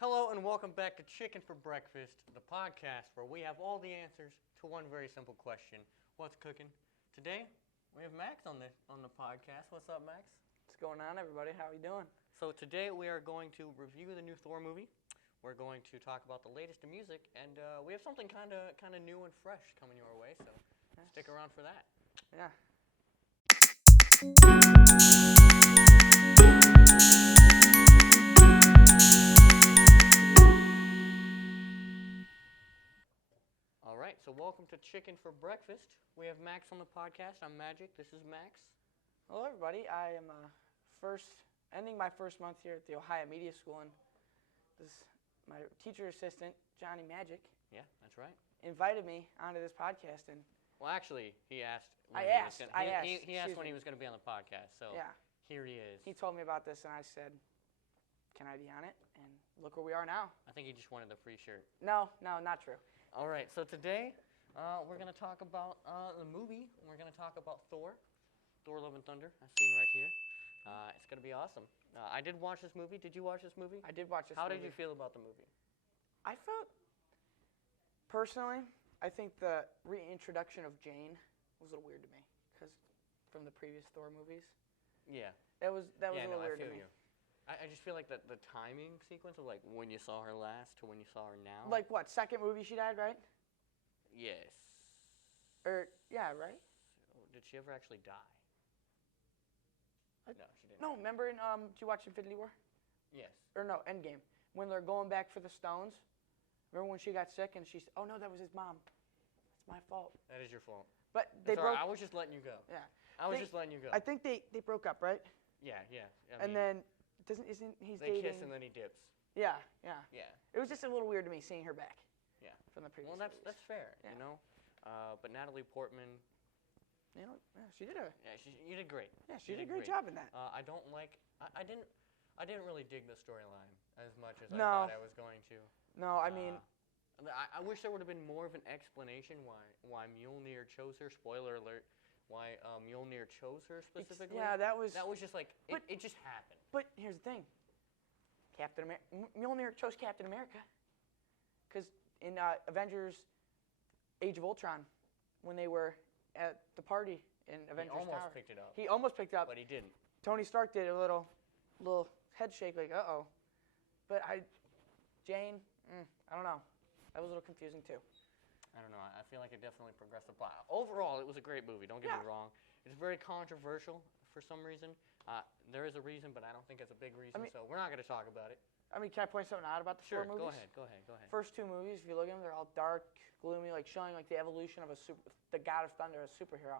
Hello and welcome back to Chicken for Breakfast, the podcast where we have all the answers to one very simple question: what's cooking? Today we have Max on the podcast. What's up, Max? What's going on, everybody? How are you doing? So today we are going to review the new Thor movie. We're going to talk about the latest in music, and we have something kind of new and fresh coming your way. So stick around for that. Yeah. All right, so welcome to Chicken for Breakfast. We have Max on the podcast. I'm Magic. This is Max. Hello, everybody. I am ending my first month here at the Ohio Media School, and my teacher assistant, Johnny Magic. Yeah, that's right. Invited me onto this podcast, and well, actually, he asked. He asked when he was going to be on the podcast. So yeah, here he is. He told me about this, and I said, "Can I be on it?" And look where we are now. I think he just wanted the free shirt. No, not true. All right, so today we're going to talk about the movie. We're going to talk about Thor, Love and Thunder, as seen right here. It's going to be awesome. I did watch this movie. Did you watch this movie? I did watch this movie. How did you feel about the movie? I felt, personally, I think the reintroduction of Jane was a little weird to me, because from the previous Thor movies. Yeah. That was a little weird to me. I just feel like the timing sequence of like when you saw her last to when you saw her now. Like what, second movie she died, right? Yes. Yeah, right? So, did she ever actually die? No, she didn't. No, remember did you watch Infinity War? Yes. Or no, Endgame. When they're going back for the stones. Remember when she got sick and she's, oh no, that was his mom. It's my fault. That is your fault. But they broke. I was just letting you go. Yeah. I was just letting you go. I think they broke up, right? Yeah. And then isn't he's they dating? They kiss and then he dips. Yeah. Yeah. It was just a little weird to me seeing her back. Yeah. From the previous. Well, that's fair, yeah. you know. But Natalie Portman. You know, yeah, she did a. Yeah, you did great. Yeah, she did a great job in that. I don't like. I didn't really dig the storyline as much as I thought I was going to. No, I mean. I wish there would have been more of an explanation why Mjolnir chose her. Spoiler alert. Why Mjolnir chose her specifically. Yeah, that was just like, it just happened. But here's the thing. Mjolnir chose Captain America. Because in Avengers Age of Ultron, when they were at the party in Avengers Tower. He almost picked it up. He almost picked it up. But he didn't. Tony Stark did a little head shake like, uh-oh. But Jane, I don't know. That was a little confusing too. I don't know. I feel like it definitely progressed the plot. Overall, it was a great movie. Don't get me wrong. It's very controversial for some reason. There is a reason, but I don't think it's a big reason, so we're not going to talk about it. I mean, can I point something out about the Thor movies? Go ahead. First two movies, if you look at them, they're all dark, gloomy, like showing like the evolution of the God of Thunder as a superhero.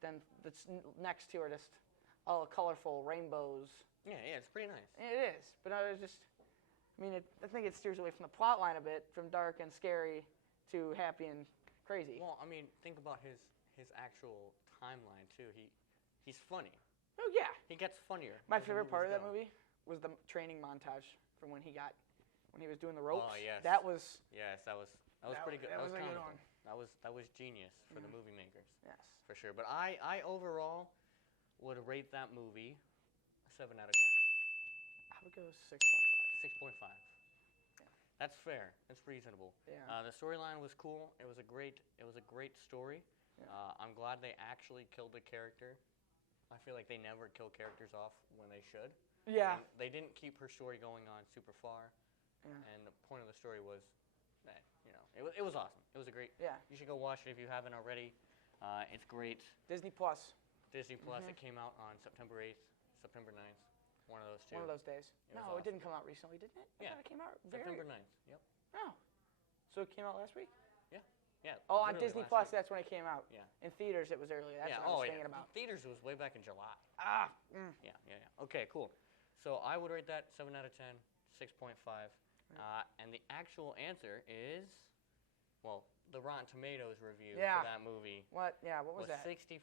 Then the next two are just all colorful rainbows. Yeah, it's pretty nice. It is, but I think it steers away from the plot line a bit, from dark and scary to happy and crazy. Well, I mean, think about his actual timeline too. He's funny. Oh yeah. He gets funnier. My favorite part of that movie was the training montage from when he was doing the ropes. Oh yes. That was pretty good. That was a good one. That was genius for the movie makers. Yes. For sure. But I overall would rate that movie a 7 out of 10. I would go 6.5. 6.5. Yeah. That's fair. That's reasonable. Yeah. The storyline was cool. It was a great story. Yeah. I'm glad they actually killed the character. I feel like they never kill characters off when they should. Yeah. And they didn't keep her story going on super far. Yeah. And the point of the story was that, it was awesome. It was a great. Yeah. You should go watch it if you haven't already. It's great. Disney Plus. It came out on September 8th, September 9th. One of those two. One of those days. It didn't come out recently, didn't it? Yeah. It came out September 9th. Yep. Oh. So it came out last week? Yeah. Oh, on Disney Plus, that's when it came out. Yeah. In theaters, it was earlier. That's what I was thinking about. Theaters was way back in July. Yeah. Okay, cool. So I would rate that 7 out of 10, 6.5. And the actual answer is, well, the Rotten Tomatoes review for that movie. What was that? 64%,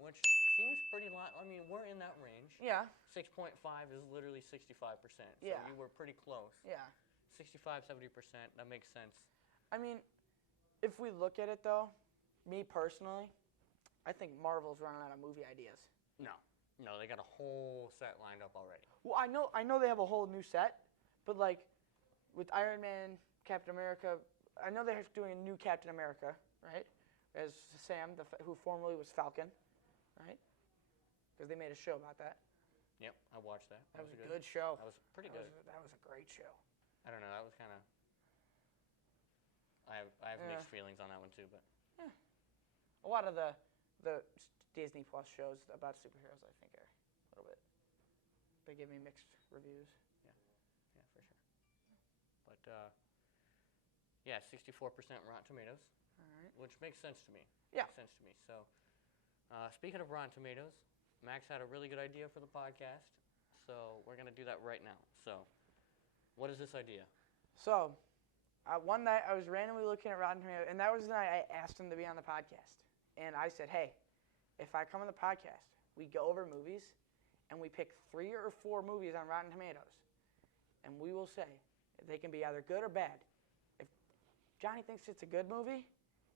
which seems pretty low. I mean, we're in that range. Yeah. 6.5 is literally 65%. So yeah. you were pretty close. Yeah. 65, 70%, that makes sense. I mean, if we look at it though, me personally, I think Marvel's running out of movie ideas. No, they got a whole set lined up already. Well, I know they have a whole new set, but like with Iron Man, Captain America, I know they're doing a new Captain America, right? As Sam, who formerly was Falcon, right? Because they made a show about that. Yep, I watched that. That was a good show. That was pretty good. That was a great show. I don't know. That was kind of. I have mixed feelings on that one too, but. Yeah. A lot of the Disney Plus shows about superheroes, I think, are a little bit. They give me mixed reviews. Yeah, for sure. But yeah, 64% Rotten Tomatoes. All right. Which makes sense to me. Yeah. Makes sense to me. So, speaking of Rotten Tomatoes, Max had a really good idea for the podcast, so we're gonna do that right now. So, what is this idea? So, one night I was randomly looking at Rotten Tomatoes, and that was the night I asked him to be on the podcast. And I said, hey, if I come on the podcast, we go over movies, and we pick 3 or 4 movies on Rotten Tomatoes, and we will say they can be either good or bad. If Johnny thinks it's a good movie,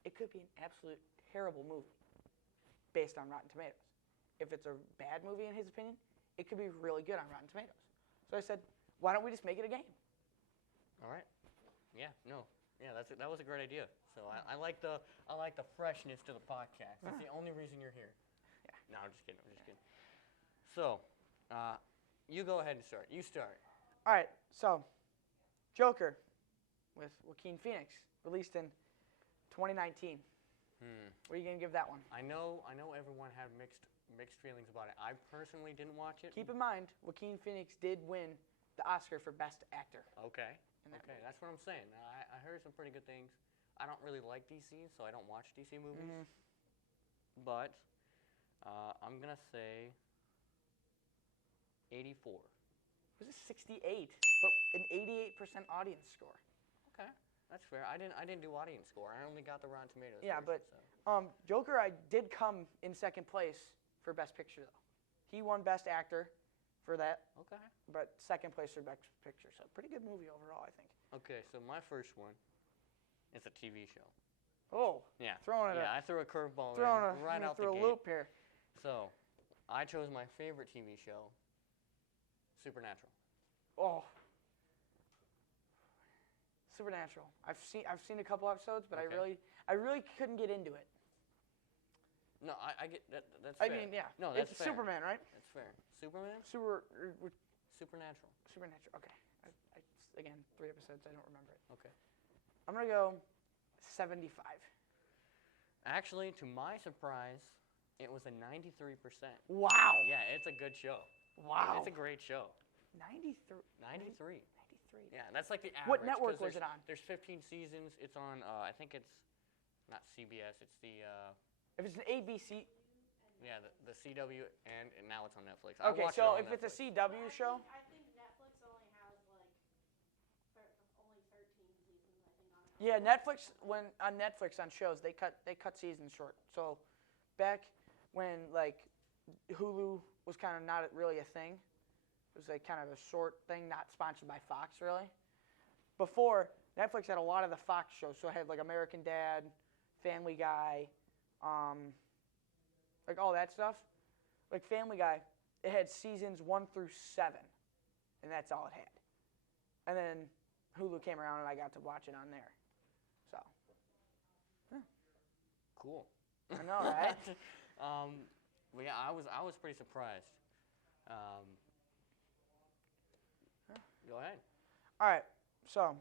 it could be an absolute terrible movie based on Rotten Tomatoes. If it's a bad movie in his opinion, it could be really good on Rotten Tomatoes. So I said, why don't we just make it a game? All right. Yeah. No. Yeah. That was a great idea. So I like the freshness to the podcast. That's the only reason you're here. Yeah. No, I'm just kidding. So, you go ahead and start. You start. All right. So, Joker with Joaquin Phoenix, released in 2019. What are you gonna give that one? I know everyone had mixed feelings about it. I personally didn't watch it. Keep in mind, Joaquin Phoenix did win the Oscar for Best Actor. Okay. Okay, that's what I'm saying. I heard some pretty good things. I don't really like DC, so I don't watch DC movies. But I'm gonna say 84. It was a 68, but an 88% audience score. Okay, that's fair. I didn't do audience score. I only got the Rotten Tomatoes. Yeah, version, but Joker, I did come in second place for Best Picture though. He won Best Actor for that. Okay. But second place for Best Picture, so pretty good movie overall, I think. Okay, so my first one is a TV show. Oh. Yeah. I threw a curveball right out the gate. Through a loop here. So, I chose my favorite TV show, Supernatural. Oh. Supernatural. I've seen a couple episodes, but Okay. I really couldn't get into it. No, I get that. That's fair. I mean, yeah. No, that's it's fair. Superman, right? That's fair. Superman? Supernatural. Supernatural. Okay. Again, 3 episodes. I don't remember it. Okay. I'm gonna go 75. Actually, to my surprise, it was a 93%. Wow. Yeah, it's a good show. Wow. It's a great show. 93. 93. 93. Yeah, that's like the average. What network 'cause was it on? There's 15 seasons. It's on, I think it's not CBS. It's the, If it's an ABC. yeah, the CW, and now it's on Netflix. Okay, watch it so on if it's a Netflix. CW show. I think Netflix only has like only 13 seasons. I think on it. Yeah, Netflix on shows they cut seasons short. So back when like Hulu was kind of not really a thing, it was like kind of a short thing, not sponsored by Fox really. Before Netflix had a lot of the Fox shows, so I had like American Dad, Family Guy, like all that stuff. Like Family Guy, it had seasons 1 through 7, and that's all it had. And then Hulu came around and I got to watch it on there. So, yeah. Cool. I know, right? Well, yeah, I was pretty surprised. Go ahead. All right, so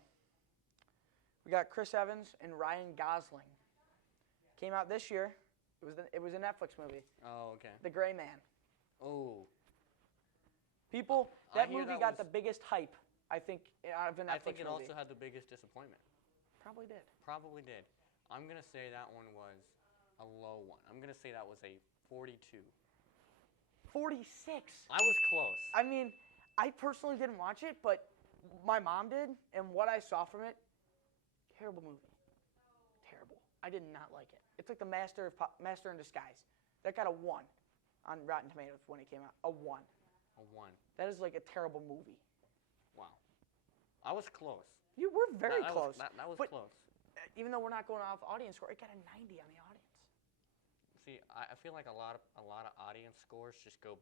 we got Chris Evans and Ryan Gosling. Came out this year. It was a Netflix movie. Oh, okay. The Gray Man. Oh. That movie got the biggest hype, I think, out of a Netflix movie. I think it also had the biggest disappointment. Probably did. Probably did. I'm going to say that one was a low one. I'm going to say that was a 42. 46. I was close. I mean, I personally didn't watch it, but my mom did, and what I saw from it, terrible movie. Terrible. I did not like it. It's like the Master in Disguise. That got a 1 on Rotten Tomatoes when it came out. A 1. A 1. That is like a terrible movie. Wow. I was close. You were very close. That was but close. Even though we're not going off audience score, it got a 90 on the audience. See, I feel like a lot of audience scores just go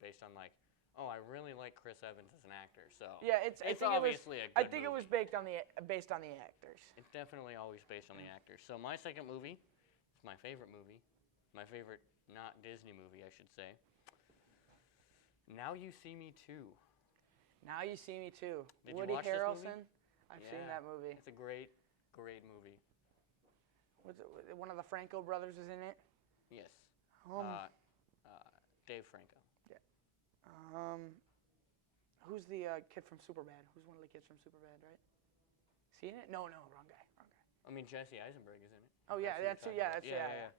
based on like, oh, I really like Chris Evans as an actor. So Yeah, it's obviously a good I think it movie. was based on the actors. It's definitely always based on the actors. So my second movie is my favorite movie. My favorite not Disney movie, I should say. Now You See Me Too. Now You See Me Too. Did you Woody watch this movie? Harrelson. I've seen that movie. It's a great, great movie. What's it, one of the Franco brothers is in it. Yes. Um, Dave Franco. Who's the kid from Superbad? Who's one of the kids from Superbad, right? Is he in it? No, wrong guy. I mean, Jesse Eisenberg is in it. Oh yeah, That's who you're talking about. yeah.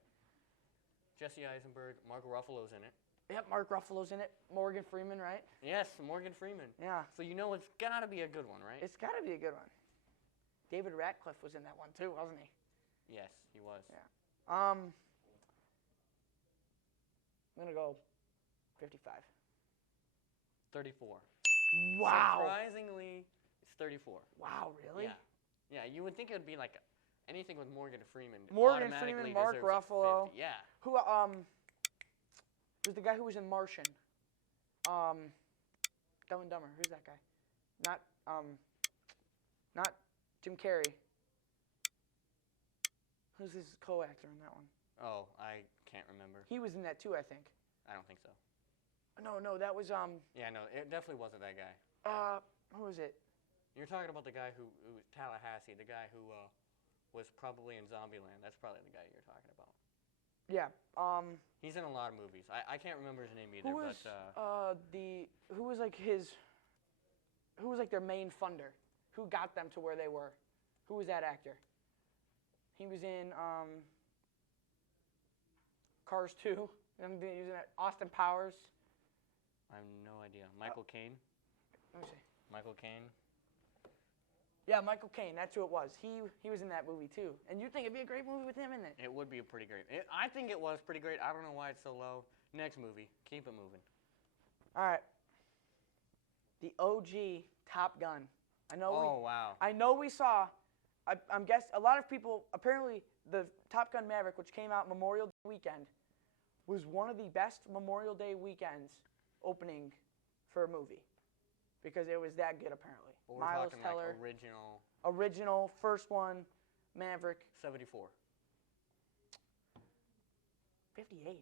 Jesse Eisenberg, Mark Ruffalo's in it. Yep, Mark Ruffalo's in it. Morgan Freeman, right? Yes, Morgan Freeman. Yeah. So you know it's gotta be a good one, right? It's got to be a good one. David Ratcliffe was in that one too, wasn't he? Yes, he was. Yeah. I'm gonna go 55. 34. Wow. Surprisingly, it's 34. Wow, really? Yeah. Yeah, you would think it would be like anything with Morgan Freeman. Morgan automatically Freeman, Mark deserves a Ruffalo. 50. Yeah. Who who's the guy who was in Martian? Dumb and Dumber. Who's that guy? Not Jim Carrey. Who's his co-actor in that one? Oh, I can't remember. He was in that too, I think. I don't think so. No, that was Yeah, no, it definitely wasn't that guy. who was it? You're talking about the guy who Tallahassee, the guy who was probably in Zombieland. That's probably the guy you're talking about. Yeah. He's in a lot of movies. I can't remember his name either. Who was who was like their main funder? Who got them to where they were? Who was that actor? He was in Cars 2. He was in Austin Powers. I have no idea. Michael Caine? Let me see. Michael Caine? Yeah, Michael Caine. That's who it was. He was in that movie too. And you'd think it'd be a great movie with him in it. It would be a pretty great. I think it was pretty great. I don't know why it's so low. Next movie. Keep it moving. All right. The OG Top Gun. Wow. I know we saw. I'm guessing a lot of people. Apparently, the Top Gun Maverick, which came out Memorial Day weekend, was one of the best Memorial Day weekends opening for a movie, because it was that good apparently. But we're Miles talking Teller, like original first one, Maverick. 74. 58.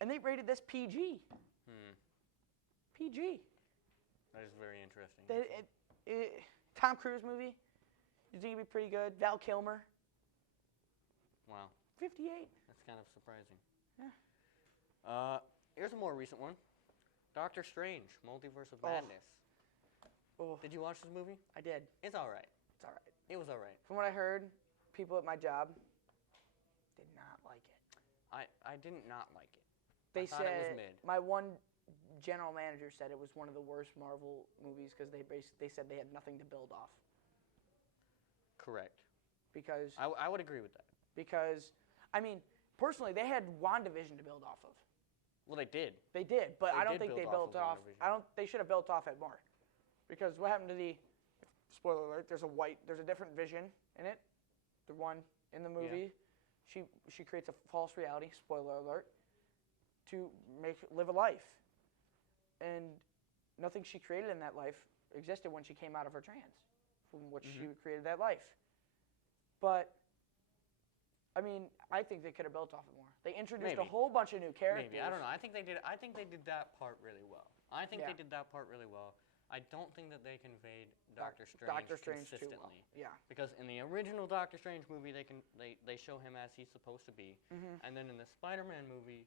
And they rated this PG. PG. That is very interesting. Tom Cruise movie. You think it'd be pretty good? Val Kilmer. Wow. 58. That's kind of surprising. Yeah. Here's a more recent one. Doctor Strange, Multiverse of Oh. Madness. Oh, Did you watch this movie? I did. It's all right. It's all right. It was all right. From what I heard, people at my job did not like it. I did not like it. They thought it was said mid. my one general manager said it was one of the worst Marvel movies because they said they had nothing to build off. Correct. Because I would agree with that. because I mean personally they had WandaVision to build off of. Well, they did. They did, but They I don't did think they build off built of off. WandaVision. They should have built off it more, because what happened to the spoiler alert? There's a different Vision in it. The one in the movie, she creates a false reality. Spoiler alert. To live a life, and nothing she created in that life existed when she came out of her trance, from which she created that life. But I mean, I think they could have built off it more. They introduced a Maybe. whole bunch of new characters. Maybe. I don't know. I think they did that part really well. I think Yeah. they did that part really well. I don't think that they conveyed Doctor Strange too consistently. well. Yeah. Because in the original Doctor Strange movie, they show him as he's supposed to be, and then in the Spider-Man movie,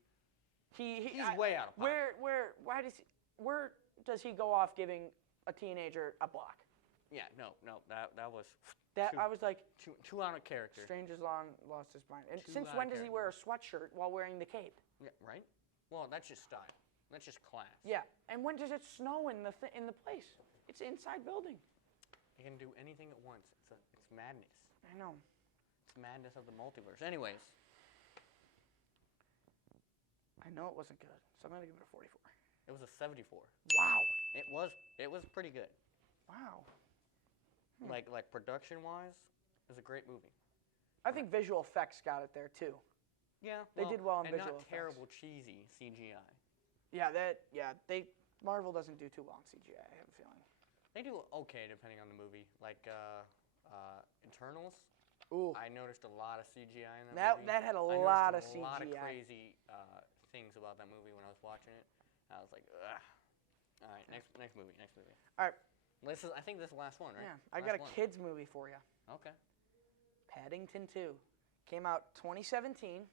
he's way out of pocket. Where does he go off giving a teenager a block? Yeah, no, that was I was like, too out of character. Strange has lost his mind. And Too since out when of does he wear a sweatshirt while wearing the cape? Yeah, right? Well, that's just style. That's just class. Yeah. And when does it snow in the place? It's an inside building. You can do anything at once. It's madness. I know. It's madness of the multiverse. Anyways, I know it wasn't good, so I'm gonna give it a 44. it was a 74. Wow. It was pretty good. Wow. Like production-wise, it was a great movie. I think visual effects got it there too. Yeah, They did well on and visual not effects. terrible cheesy CGI. Marvel doesn't do too well in CGI, I have a feeling. They do okay depending on the movie. Like Eternals. Ooh. I noticed a lot of CGI in that movie. That had a I lot of noticed CGI. a lot of crazy things about that movie when I was watching it. I was like, ugh. All right, next movie. All right. I think this is the last one, right? Yeah, I got a kids movie for you. Okay. Paddington II. Came out 2017.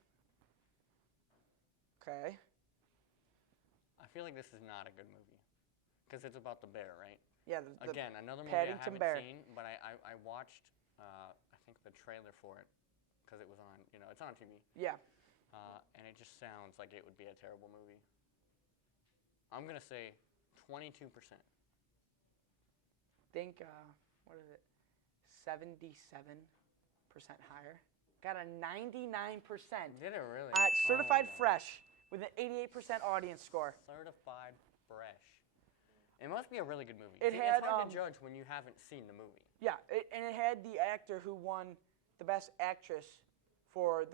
Okay. I feel like this is not a good movie because it's about the bear, right? Yeah. Again, another movie Paddington I haven't bear. seen, but I watched, I think, the trailer for it because it was on, it's on TV. Yeah. And it just sounds like it would be a terrible movie. I'm going to say 22%. Think, what is it? 77% higher. Got a 99%. Did it really? Certified fresh with an 88% audience score. Certified fresh. It must be a really good movie. It's hard to judge when you haven't seen the movie. Yeah, and it had the actor who won the best actress for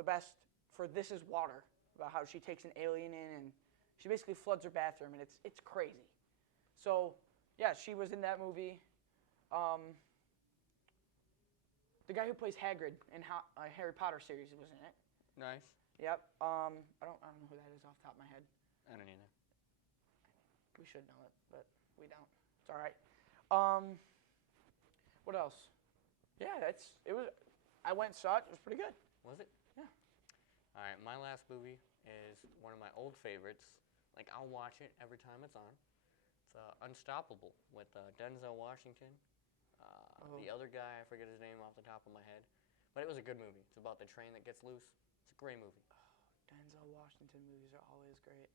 This Is Water, about how she takes an alien in and she basically floods her bathroom, and it's crazy. So, yeah, she was in that movie. The guy who plays Hagrid in Harry Potter series was in it. Nice. Yep. I don't know who that is off the top of my head. I don't either. We should know it, but we don't. It's all right. What else? Yeah, I went and saw it. It was pretty good. Was it? Yeah. All right, my last movie is one of my old favorites. Like, I'll watch it every time it's on. It's Unstoppable with Denzel Washington. The other guy, I forget his name off the top of my head. But it was a good movie. It's about the train that gets loose. It's a great movie. Denzel Washington movies are always great.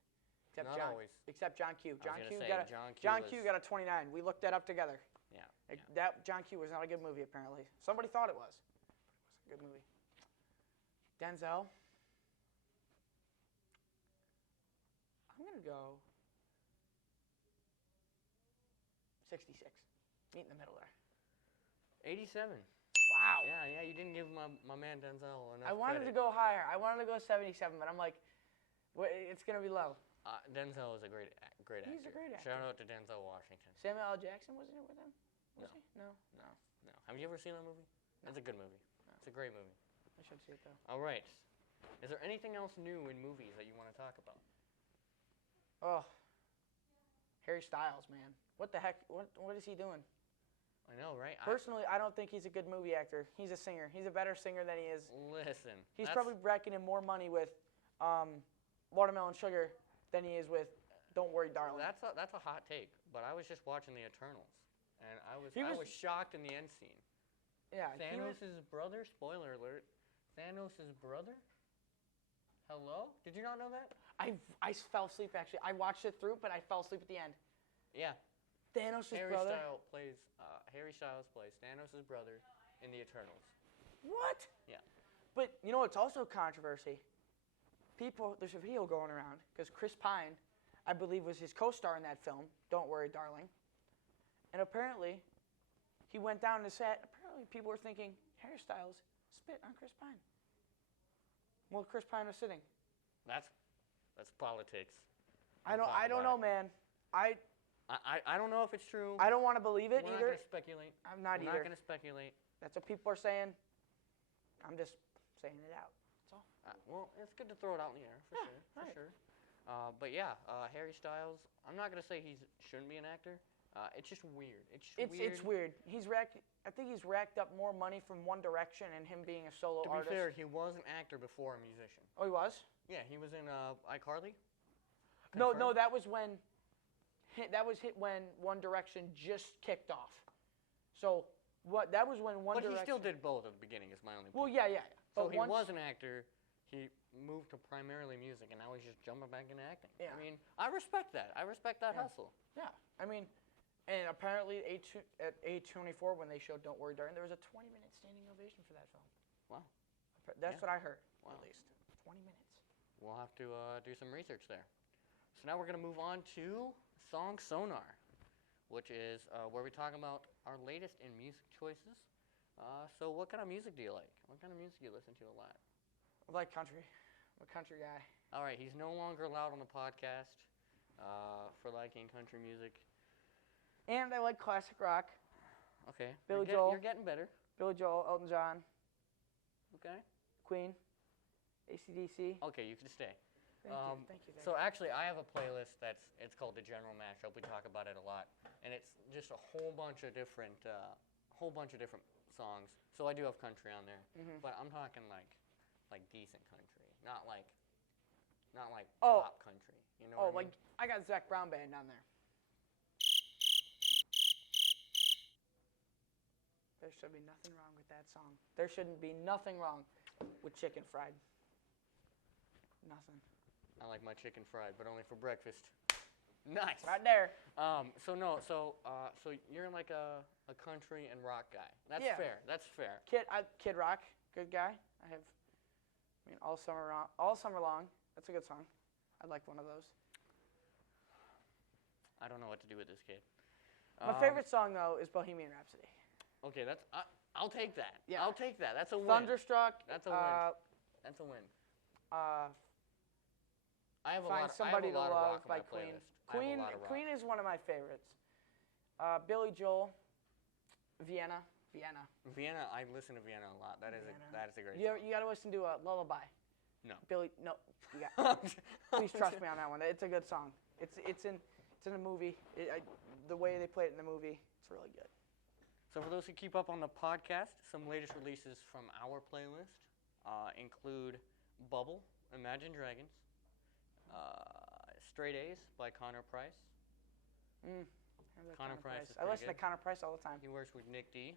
Not always. Except John Q. John Q John Q got a 29. We looked that up together. Yeah. That John Q was not a good movie, apparently. Somebody thought it was. But it was a good movie. Denzel. I'm going to go 66. Meet in the middle there. 87. Wow. Yeah, you didn't give my man Denzel enough I wanted credit. to go higher. I wanted to go 77, but I'm like, it's going to be low. Denzel is a great actor. He's a great actor. Shout out to Denzel Washington. Samuel L. Jackson was in it with him? No. Was he? No. Have you ever seen that movie? No. It's a good movie. No. It's a great movie. I should see it, though. All right. Is there anything else new in movies that you want to talk about? Oh. Harry Styles, man. What the heck? What is he doing? I know, right? Personally, I don't think he's a good movie actor. He's a singer. He's a better singer than he is. Listen. He's probably racking in more money with Watermelon Sugar than he is with Don't Worry, Darling. That's a hot take, but I was just watching the Eternals, and I was shocked in the end scene. Yeah. Thanos' brother, spoiler alert, Thanos' brother? Hello? Did you not know that? I fell asleep, actually. I watched it through, but I fell asleep at the end. Yeah. Thanos' brother? Harry Styles plays Thanos' brother in the Eternals. What? Yeah. But, it's also controversy. There's a video going around, because Chris Pine, I believe, was his co-star in that film, Don't Worry, Darling. And apparently, he went down to set. Apparently, people were thinking, Harry Styles spit on Chris Pine. Well, Chris Pine was sitting. That's politics. I don't know, man. I don't know if it's true. I don't want to believe it We're either. not going to speculate. I'm not either. We're not going to speculate. That's what people are saying. I'm just saying it out. That's all. Well, it's good to throw it out in the air, for sure. But yeah, Harry Styles, I'm not going to say he shouldn't be an actor. It's just weird. It's weird. I think he's racked up more money from One Direction and him being a solo artist. To be fair, he was an actor before a musician. Oh, he was? Yeah, he was in iCarly. No, that was when One Direction just kicked off. So that was when One Direction. But he still did both at the beginning. Is my only point. Well, yeah. So he was an actor. He moved to primarily music, and now he's just jumping back into acting. Yeah. I mean, I respect that. I respect that hustle. Yeah. I mean, and apparently at A24 when they showed Don't Worry, Darling, there was a 20-minute standing ovation for that film. Wow. That's what I heard. Wow. At least 20 minutes. We'll have to do some research there. So now we're going to move on to Song Sonar, which is where we talk about our latest in music choices. So what kind of music do you like? What kind of music do you listen to a lot? I like country. I'm a country guy. All right, he's no longer allowed on the podcast. for liking country music. And I like classic rock. Okay. Billy Joel. You're getting better. Billy Joel, Elton John, Okay. Queen, AC/DC. Okay, you can stay. Thank you. So actually, I have a playlist it's called the General Mashup. We talk about it a lot, and it's just a whole bunch of different songs. So I do have country on there, but I'm talking like decent country, not like pop country. You know what I mean? I got Zach Brown Band on there. There should be nothing wrong with that song. There shouldn't be nothing wrong with chicken fried. Nothing. I like my chicken fried, but only for breakfast. Nice. Right there. So you're like a country and rock guy. That's fair. That's fair. Kid Rock, good guy. All summer long. That's a good song. I'd like one of those. I don't know what to do with this kid. My favorite song though is Bohemian Rhapsody. Okay, I'll take that. Yeah. I'll take that. That's a win. Thunderstruck. That's a win. That's a win. I have a Find lot. Somebody I have a lot to of Love rock on by my Queen. playlist. Queen is one of my favorites. Billy Joel, Vienna. Vienna, I listen to Vienna a lot. That is a great You song. got to listen to Lullaby. No. No. You got. Please trust me on that one. It's a good song. It's in a movie. The way they play it in the movie, it's really good. So for those who keep up on the podcast, some latest releases from our playlist include Bubble, Imagine Dragons, Straight A's by Connor Price. Connor Price is I listen pretty to Connor Price all the time. He works with Nick D,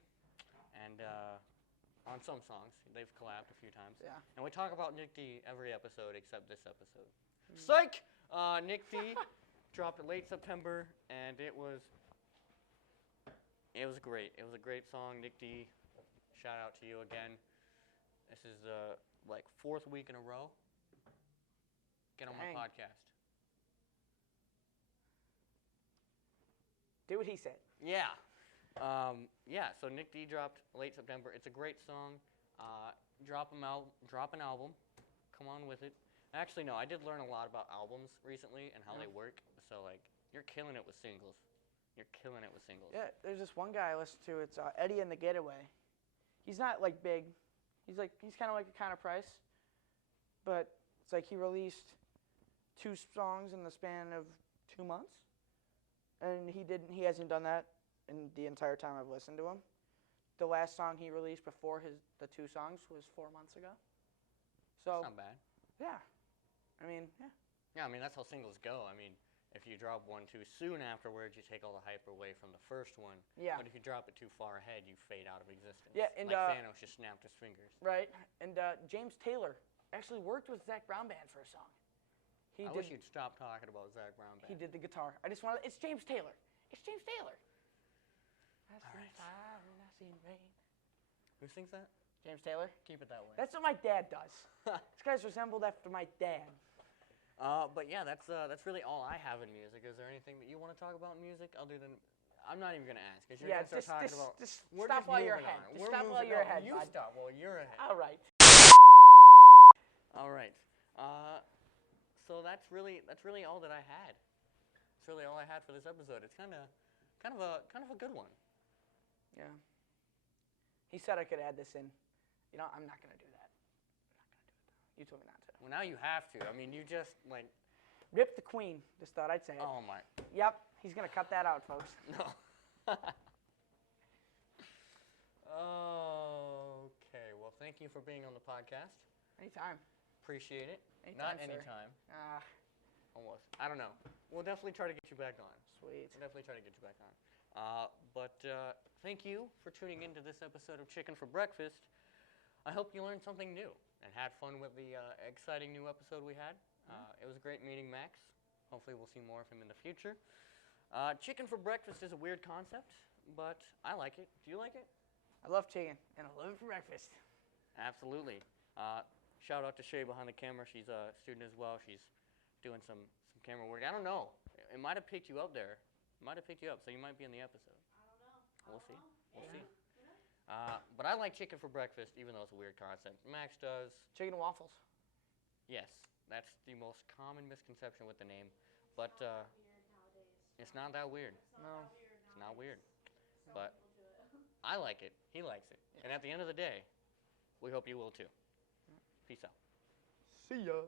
and on some songs they've collabed a few times. Yeah. And we talk about Nick D every episode except this episode. Psych! Nick D dropped it late September, and it was great. It was a great song. Nick D, shout out to you again. This is the fourth week in a row. Get on my podcast. Do what he said. Yeah. So Nick D dropped late September. It's a great song. Drop an album. Come on with it. Actually, no, I did learn a lot about albums recently and how they work. So, you're killing it with singles. Yeah, there's this one guy I listen to. It's Eddie and the Getaway. He's not, big. He's kind of like a Connor Price. But it's he released 2 songs in the span of 2 months. And he hasn't done that in the entire time I've listened to him. The last song he released before the 2 songs was 4 months ago. So That's not bad. Yeah. Yeah, that's how singles go. If you drop one too soon afterwards, you take all the hype away from the first one. Yeah. But if you drop it too far ahead, you fade out of existence. Yeah, and Thanos just snapped his fingers. Right. And James Taylor actually worked with Zach Brown Band for a song. I wish you'd stop talking about Zach Brown Band. He did the guitar. I just wanted. It's James Taylor. It's James Taylor. All right. Who sings that? James Taylor. Keep it that way. That's what my dad does. This guy's resembled after my dad. But yeah, that's really all I have in music. Is there anything that you want to talk about in music other than? I'm not even gonna ask. Cause you're gonna start talking about. Just stop while you're ahead. Just stop while you're ahead. You stop while you're ahead. All right. All right. So that's really all that I had. That's really all I had for this episode. It's kind of a good one. Yeah. He said I could add this in. I'm not gonna do that. You told me not to. Well, now you have to. You just Rip the Queen. Just thought I'd say it. Oh my. Yep. He's gonna cut that out, folks. No. Okay. Well, thank you for being on the podcast. Anytime. Appreciate it. Anytime, Not sir. anytime. Almost. I don't know. We'll definitely try to get you back on. Sweet. We'll definitely try to get you back on. But thank you for tuning into this episode of Chicken for Breakfast. I hope you learned something new and had fun with the exciting new episode we had. It was great meeting Max. Hopefully we'll see more of him in the future. Chicken for breakfast is a weird concept, but I like it. Do you like it? I love chicken, and I love it for breakfast. Absolutely. Shout out to Shay behind the camera. She's a student as well. She's doing some camera work. I don't know. It might have picked you up there. It might have picked you up, so you might be in the episode. I don't know. We'll see. We'll see. But I like chicken for breakfast, even though it's a weird concept. Max does. Chicken and waffles. Yes, that's the most common misconception with the name. But Weird nowadays. it's not that weird. It's No. not that weird It's not weird. nowadays. Some But- people do it. I like it. He likes it. And at the end of the day, we hope you will too. Peace out. See ya.